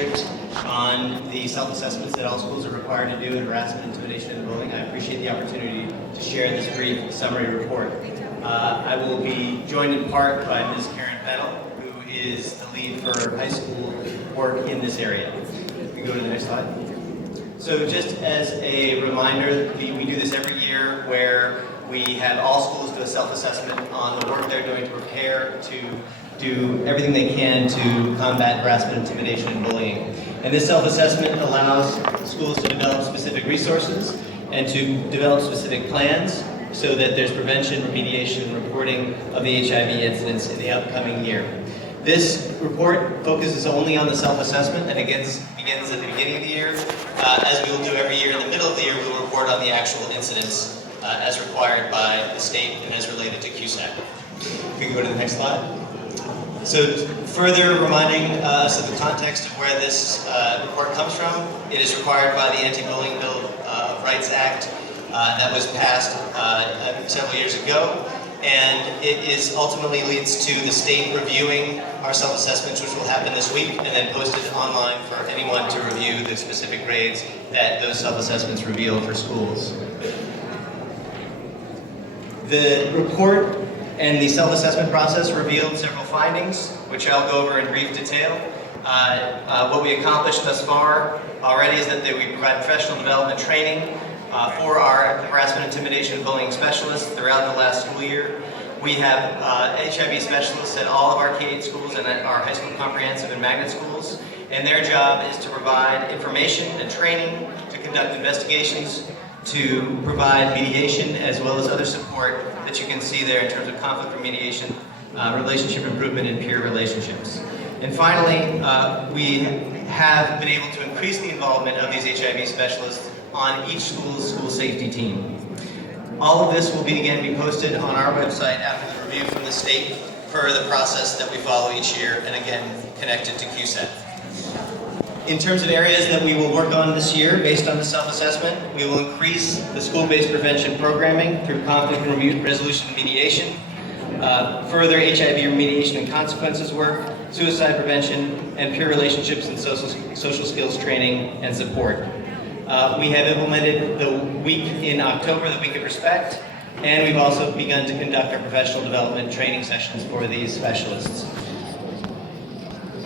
district on the self-assessments that all schools are required to do in harassment, intimidation, and bullying. I appreciate the opportunity to share this brief summary report. I will be joined in part by Ms. Karen Fennell, who is the lead for high school work in this area. We can go to the next slide. So just as a reminder, we do this every year where we have all schools do a self-assessment on the work they're doing to prepare to do everything they can to combat harassment, intimidation, and bullying. And this self-assessment allows schools to develop specific resources and to develop specific plans so that there's prevention, remediation, and reporting of the HIV incidents in the upcoming year. This report focuses only on the self-assessment and begins at the beginning of the year. As we will do every year, in the middle of the year, we will report on the actual incidents as required by the state and as related to QSAC. We can go to the next slide. So further reminding us of the context of where this report comes from, it is required by the Anti-Bullying Bill of Rights Act that was passed several years ago. And it ultimately leads to the state reviewing our self-assessments, which will happen this week, and then posted online for anyone to review the specific grades that those self-assessments reveal for schools. The report and the self-assessment process revealed several findings, which I'll go over in brief detail. What we accomplished thus far already is that we provide professional development training for our harassment, intimidation, and bullying specialists throughout the last school year. We have HIV specialists at all of our K-8 schools and at our high school comprehensive and magnet schools, and their job is to provide information and training, to conduct investigations, to provide mediation, as well as other support that you can see there in terms of conflict remediation, relationship improvement, and peer relationships. And finally, we have been able to increase the involvement of these HIV specialists on each school's school safety team. All of this will be posted on our website after the review from the state per the process that we follow each year, and again, connected to QSAT. In terms of areas that we will work on this year based on the self-assessment, we will increase the school-based prevention programming through conflict resolution and mediation, further HIV remediation and consequences work, suicide prevention, and peer relationships and social skills training and support. We have implemented the week in October, the week of respect, and we've also begun to conduct our professional development training sessions for these specialists.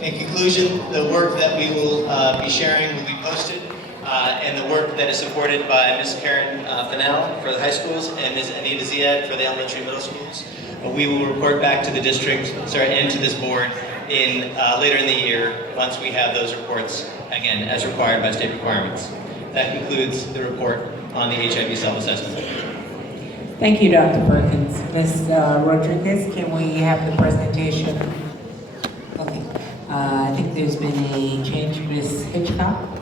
In conclusion, the work that we will be sharing will be posted, and the work that is supported by Ms. Karen Fennell for the high schools and Ms. Anita Ziad for the elementary and middle schools. We will report back to the district, and to this board later in the year once we have those reports, again, as required by state requirements. That concludes the report on the HIV self-assessment. Thank you, Dr. Perkins. Ms. Rodriguez, can we have the presentation? Okay. I think there's been a change. Ms. Hitchcock?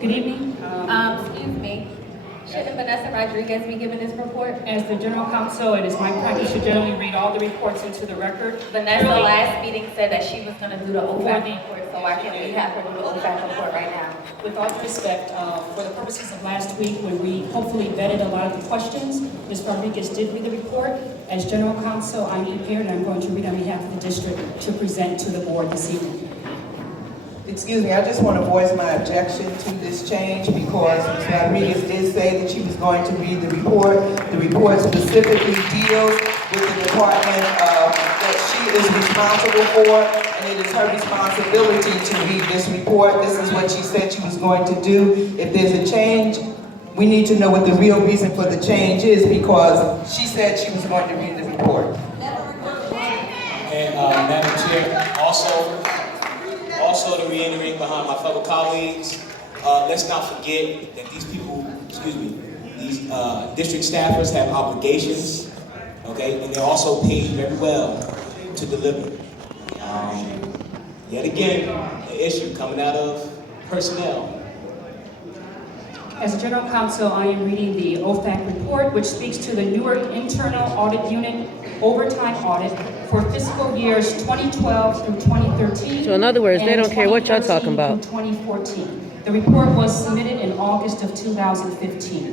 Good evening. Excuse me. Shouldn't Vanessa Rodriguez be given this report? As the general counsel, it is my practice to generally read all the reports into the record. Vanessa last meeting said that she was going to do the OFAC report, so why can't we have her do the OFAC report right now? With all due respect, for the purposes of last week, when we hopefully vetted a lot of the questions, Ms. Rodriguez did read the report. As general counsel, I'm prepared and I'm going to read on behalf of the district to present to the board this evening. Excuse me, I just want to voice my objection to this change because Ms. Rodriguez did say that she was going to read the report. The report specifically deals with the department that she is responsible for, and it is her responsibility to read this report. This is what she said she was going to do. If there's a change, we need to know what the real reason for the change is because she said she was going to read the report. And Madam Chair, also to reiterate behind my fellow colleagues, let's not forget that these people, these district staffers have obligations, okay, and they're also paid very well to deliver. Yet again, an issue coming out of personnel. As a general counsel, I am reading the OFAC report, which speaks to the Newark Internal Audit Unit overtime audit for fiscal years 2012 through 2013. So in other words, they don't care what y'all talking about. 2014. The report was submitted in August of 2015.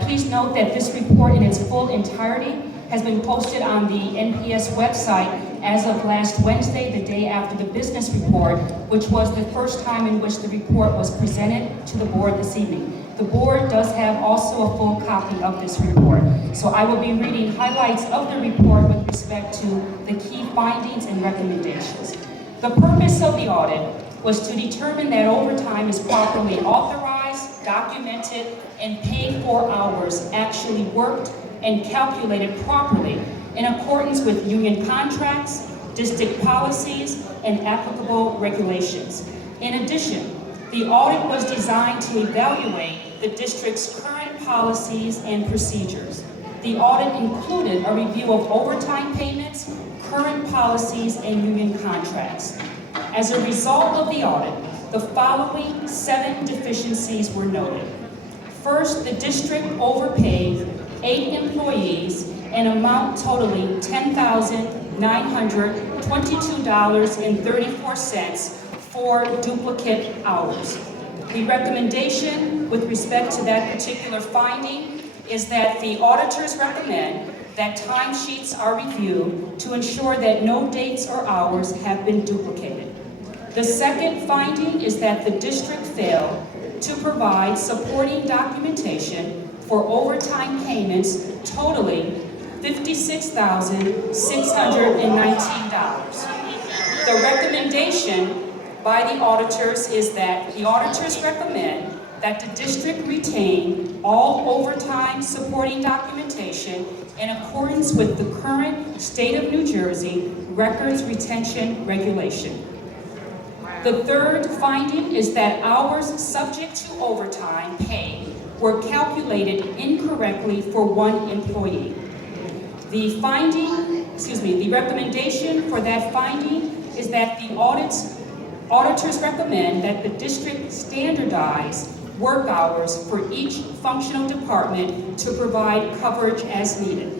Please note that this report in its full entirety has been posted on the NPS website as of last Wednesday, the day after the business report, which was the first time in which the report was presented to the board this evening. The board does have also a full copy of this report. So I will be reading highlights of the report with respect to the key findings and recommendations. The purpose of the audit was to determine that overtime is properly authorized, documented, and paid for hours actually worked and calculated properly in accordance with union contracts, district policies, and applicable regulations. In addition, the audit was designed to evaluate the district's current policies and procedures. The audit included a review of overtime payments, current policies, and union contracts. As a result of the audit, the following 7 deficiencies were noted. First, the district overpaid 8 employees an amount totaling $10,922.34 for duplicate hours. The recommendation with respect to that particular finding is that the auditors recommend that timesheets are reviewed to ensure that no dates or hours have been duplicated. The second finding is that the district failed to provide supporting documentation for overtime payments totaling $56,619. The recommendation by the auditors is that the auditors recommend that the district retain all overtime supporting documentation in accordance with the current State of New Jersey records retention regulation. The third finding is that hours subject to overtime pay were calculated incorrectly for one employee. The recommendation for that finding is that the auditors recommend that the district standardize work hours for each functional department to provide coverage as needed.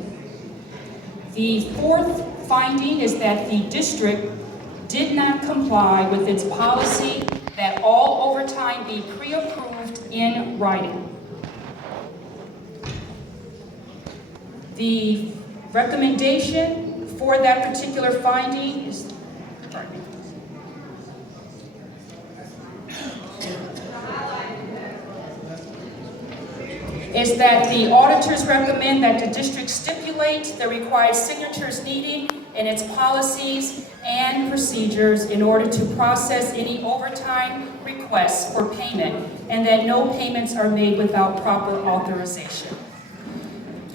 The fourth finding is that the district did not comply with its policy that all overtime be pre-approved in writing. The recommendation for that particular finding is that the auditors recommend that the district stipulate the required signatures needed in its policies and procedures in order to process any overtime requests for payment, and that no payments are made without proper authorization.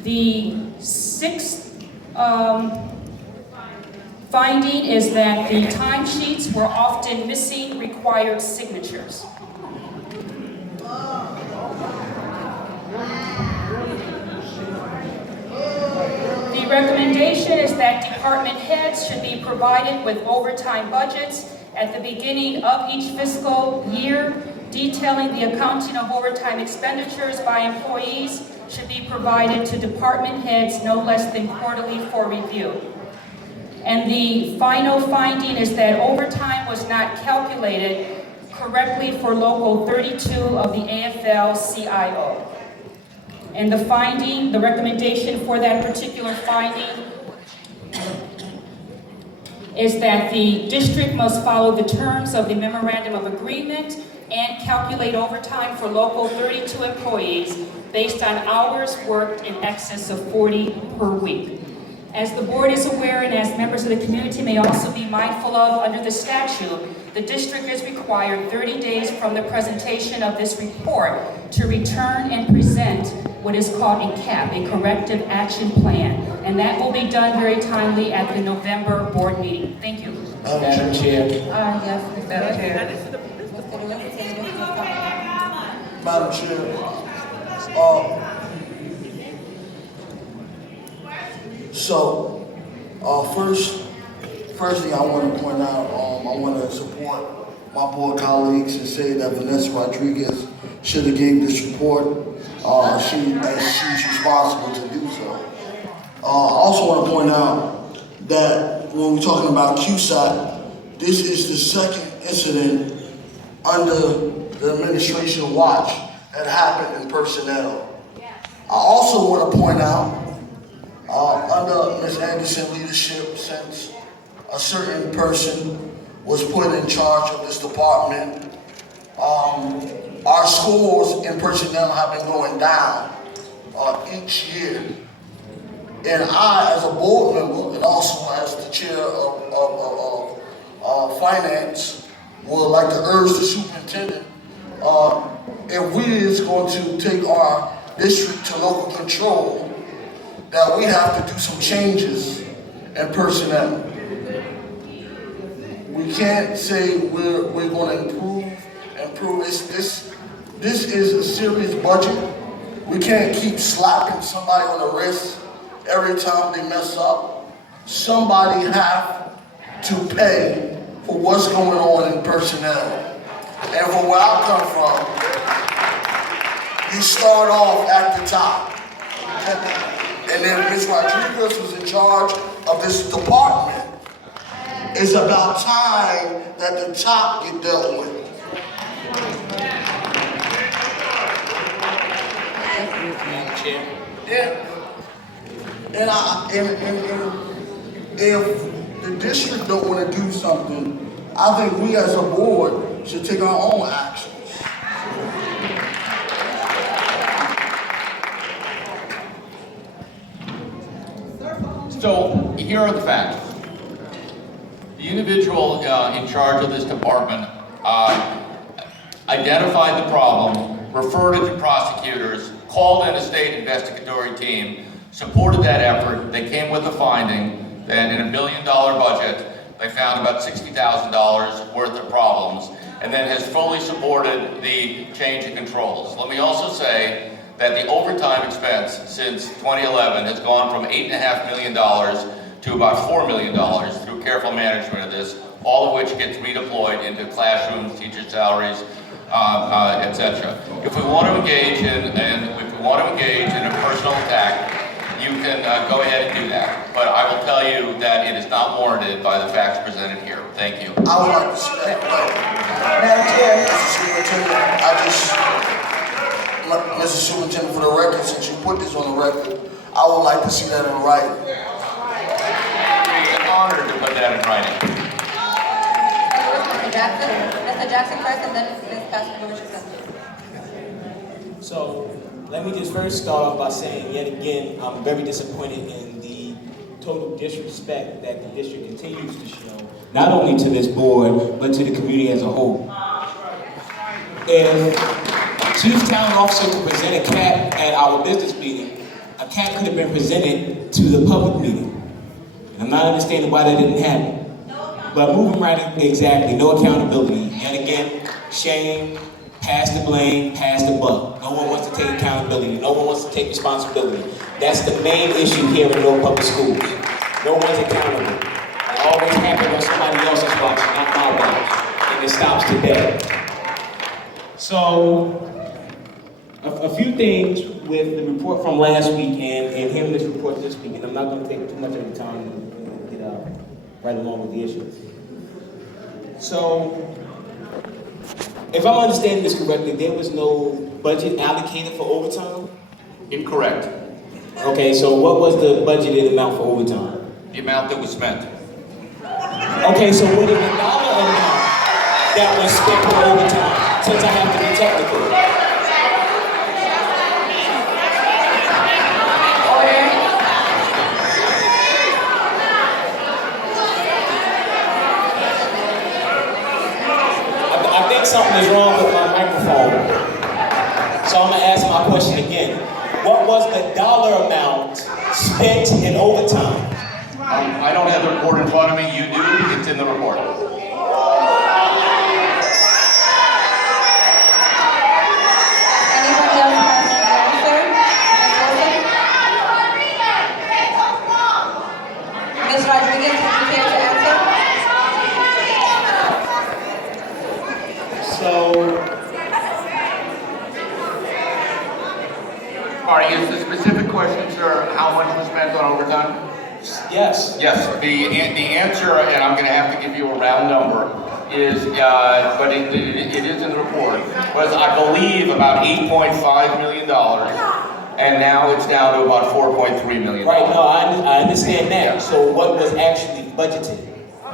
The sixth finding is that the timesheets were often missing required signatures. The recommendation is that department heads should be provided with overtime budgets at the beginning of each fiscal year, detailing the accounting of overtime expenditures by employees should be provided to department heads no less than quarterly for review. And the final finding is that overtime was not calculated correctly for Local 32 of the AFL-CIO. And the recommendation for that particular finding is that the district must follow the terms of the memorandum of agreement and calculate overtime for Local 32 employees based on hours worked in excess of 40 per week. As the board is aware, and as members of the community may also be mindful of under the statute, the district is required 30 days from the presentation of this report to return and present what is called a CAP, a corrective action plan. And that will be done very timely at the November board meeting. Thank you. Madam Chair. Yes, Madam Chair. Madam Chair, firstly, I want to point out, I want to support my board colleagues and say that Vanessa Rodriguez should have gave this report. She's responsible to do so. I also want to point out that when we're talking about QSAT, this is the second incident under the administration watch that happened in personnel. I also want to point out, under Ms. Anderson's leadership since a certain person was put in charge of this department. Our scores in personnel have been going down each year. And I, as a board member, and also as the chair of finance, would like to urge the superintendent, if we is going to take our district to local control, that we have to do some changes in personnel. We can't say we're going to improve. This is a serious budget. We can't keep slapping somebody on the wrist every time they mess up. Somebody have to pay for what's going on in personnel. And from where I come from, you start off at the top. And then Ms. Rodriguez was in charge of this department. It's about time that the top get dealt with. Chair. And if the district don't want to do something, I think we as a board should take our own actions. So here are the facts. The individual in charge of this department identified the problem, referred it to prosecutors, called in a state investigatory team, supported that effort. They came with the finding that in $1 billion budget, they found about $60,000 worth of problems, and then has fully supported the change in controls. Let me also say that the overtime expense since 2011 has gone from $8.5 million to about $4 million through careful management of this, all of which gets redeployed into classrooms, teacher salaries, etc. If we want to engage in a personal attack, you can go ahead and do that. But I will tell you that it is not warranted by the facts presented here. Thank you. I would like to see that. Madam Chair, Mr. Superintendent, for the record, since you put this on the record, I would like to see that in writing. It's an honor to put that in writing. Mr. Jackson first, and then Ms. Pastor. So let me just first start off by saying, yet again, I'm very disappointed in the total disrespect that the district continues to show, not only to this board, but to the community as a whole. If Chief Town Officer could present a cap at our business meeting, a cap could have been presented to the public meeting. And I'm not understanding why that didn't happen. But moving right in, exactly, no accountability. Yet again, shame, pass the blame, pass the buck. No one wants to take accountability. No one wants to take responsibility. That's the main issue here in Newark Public Schools. No one's accountable. It always happens when somebody else is watching, not my watch. And it stops today. So, a few things with the report from last week and hearing this report this week, and I'm not going to take too much of the time to get right along with the issues. So, if I'm understanding this correctly, there was no budget allocated for overtime? Incorrect. Okay, so what was the budgeted amount for overtime? The amount that was spent. Okay, so what is the dollar amount that was spent for overtime? Since I have to be technical. I think something is wrong with my microphone. So I'm gonna ask my question again. What was the dollar amount spent in overtime? I don't have the report in front of me. You do. It's in the report. Ms. Rodriguez, would you care to answer? So, Marty, is the specific question, sir, how much was spent on overtime? yes. Yes, the answer, and I'm going to have to give you a round number, is, but it is in the report, was I believe about $8.5 million, and now it's down to about $4.3 million. Right, no, I understand that. So what was actually budgeted?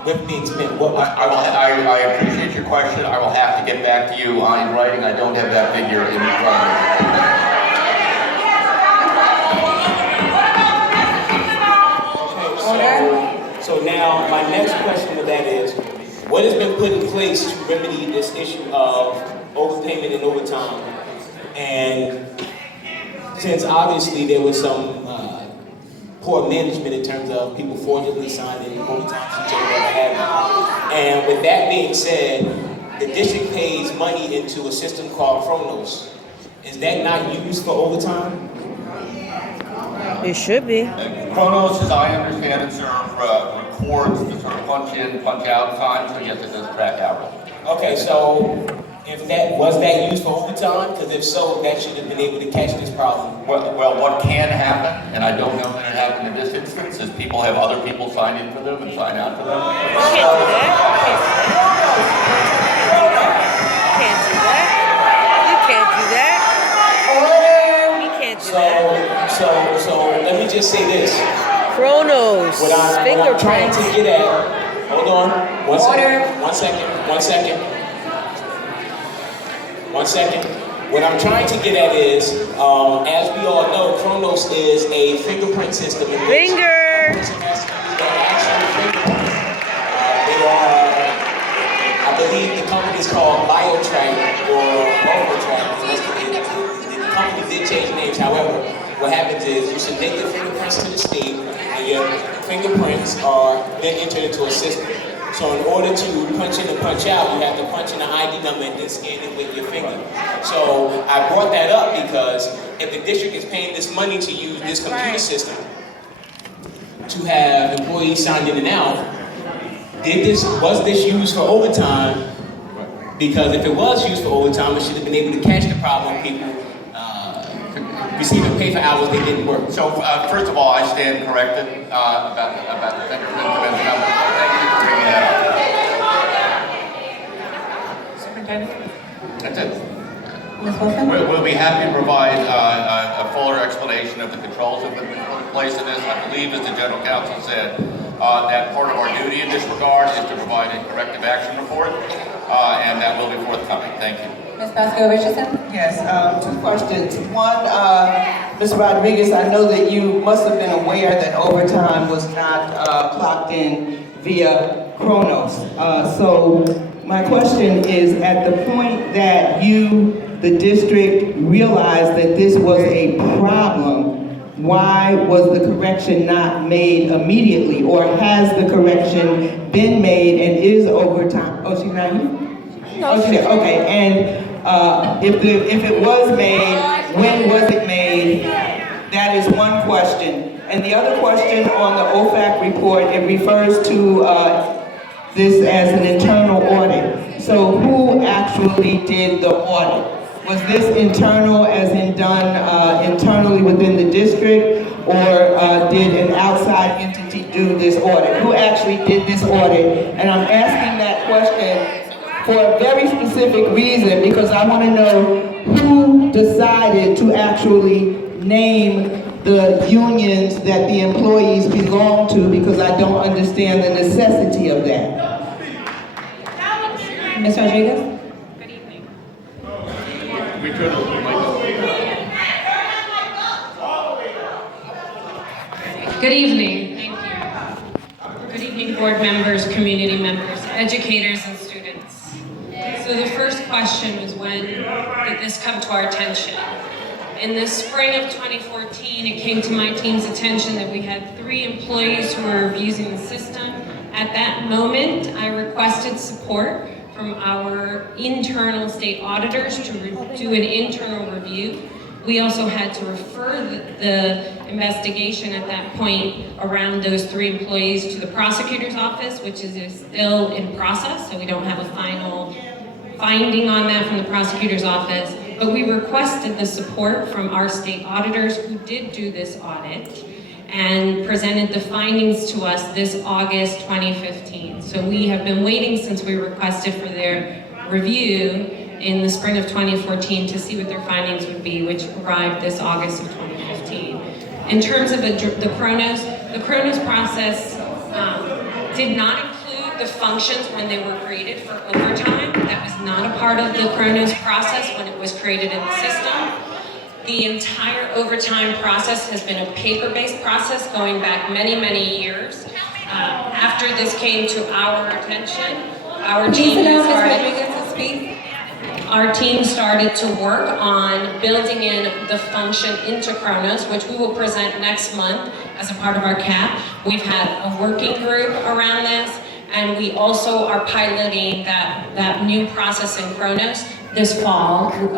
with the expense? I appreciate your question. I will have to get back to you in writing. I don't have that figure in front of me. So now, my next question to that is, what has been put in place to remedy this issue of overpayment and overtime? And since obviously there was some poor management in terms of people fraudulently signing overtime sheets or whatever have you. And with that being said, the district pays money into a system called Kronos. Is that not used for overtime? It should be. Kronos, as I understand it, sir, records the sort of punch in, punch out time, so yes, it does track hours. Okay, so if that was that used for overtime? Because if so, that should have been able to catch this problem. Well, what can happen, and I don't know that it happened in this instance, is people have other people sign in for them and sign out for them. You can't do that. You can't do that. You can't do that. So let me just say this. Kronos. What I'm trying Fingerprints. to get at, hold on, one second. What I'm trying to get at is, as we all know, Kronos is a fingerprint system. In which Finger. a person has to use their actual fingerprint. They are, I believe the company is called BioTrack or BioTrack. The company did change names, however. What happens is you submit your fingerprints to the state, and your fingerprints are then entered into a system. So in order to punch in and punch out, you have to punch in the ID number and then scan it with your finger. So I brought that up because if the district is paying this money to use this computer system to have employees signed in and out, was this used for overtime? Because if it was used for overtime, it should have been able to catch the problem when people receiving pay for hours they didn't work. So first of all, I stand corrected about the fingerprint dimension. Thank you for bringing that up. Superintendent? That's it. Ms. Wilson? We'll be happy to provide a fuller explanation of the controls that have been put in place in this. I believe, as the general counsel said, that part of our duty in this regard is to provide a corrective action report, and that will be forthcoming. Thank you. Ms. Pascal-Richardson? Yes, two questions. One, Ms. Rodriguez, I know that you must have been aware that overtime was not clocked in via Kronos. So my question is, at the point that you, the district, realized that this was a problem, why was the correction not made immediately? Or has the correction been made and is overtime? Oh, she's not here? No, Oh, she's okay. And if it was made, when was it made? That is one question. And the other question on the OFAC report, it refers to this as an internal audit. So who actually did the audit? Was this internal as in done internally within the district, or did an outside entity do this audit? Who actually did this audit? And I'm asking that question for a very specific reason, because I want to know who decided to actually name the unions that the employees belong to, because I don't understand the necessity of that. Ms. Rodriguez? Good evening. We turn over the microphone. Good evening. Thank you. Good evening, board members, community members, educators, and students. So the first question was, when did this come to our attention? In the spring of 2014, it came to my team's attention that we had 3 employees who were abusing the system. At that moment, I requested support from our internal state auditors to do an internal review. We also had to refer the investigation at that point around those 3 employees to the prosecutor's office, which is still in process, so we don't have a final finding on that from the prosecutor's office. But we requested the support from our state auditors who did do this audit and presented the findings to us this August 2015. So we have been waiting since we requested for their review in the spring of 2014 to see what their findings would be, which arrived this August of 2015. In terms of the Kronos process did not include the functions when they were created for overtime. That was not a part of the Kronos process when it was created in the system. The entire overtime process has been a paper-based process going back many, many years. After this came to our attention, our team started to work on building in the function into Kronos, which we will present next month as a part of our CAP. We've had a working group around this, and we also are piloting that new process in Kronos this fall.